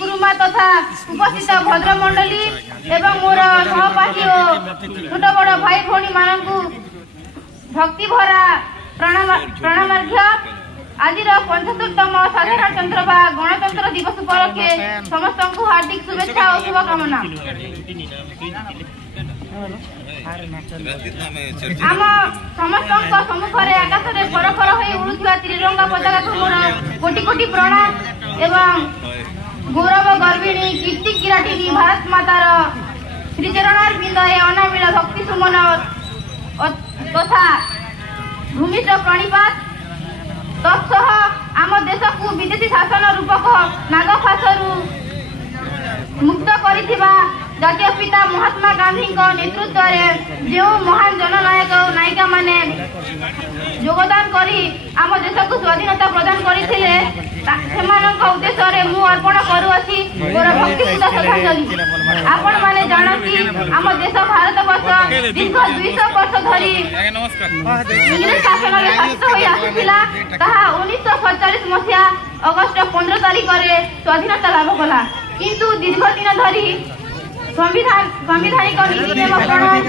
गुरुमा तथा उपस्थित भद्रमंडली एवं मोर सहपाठी और छोट बड़ भाई भौणी मानू भक्ति भरा प्रणामार्घ्य। आज 75तम साधारणतंत्र बा गणतंत्र दिवस उपलक्षे समस्त को हार्दिक शुभेच्छा और शुभकामना। आम समस्त सम्मुखें आकाश में फरफर हो उड़ुवा त्रिरंगा पताका को मोर कोटि कोटि प्रणाम एवं गौरव गर्भिणी कीर्ति किराटिनी भारत मातार श्रीचरणार बिंदे अनामिल भक्ति सुमन तथा भूमिष्ठ प्रणिपात। तत्सह आम देश को विदेशी शासन रूपक नागफासरू मुक्त करिथिबा जातीय पिता महात्मा गांधी नेतृत्व में जो महान जननायक नायिका माने योगदान करी आम देश को स्वाधीनता प्रदान करते उद्देश्य रे मु अर्पण करुअछि मोर भक्तिपूर्ण श्रद्धांजलि। आपण माने जानती आम देश भारत वर्ष दीर्घ 200 वर्ष धरी इंग्रेज शासन में शासित होई आसुथिला। ताहा 1947 मसिया अगस्त 15 तारिख रे स्वाधीनता लाभ कला, किंतु दीर्घ दिन धरी संविधानिक नीति नियम प्रणयन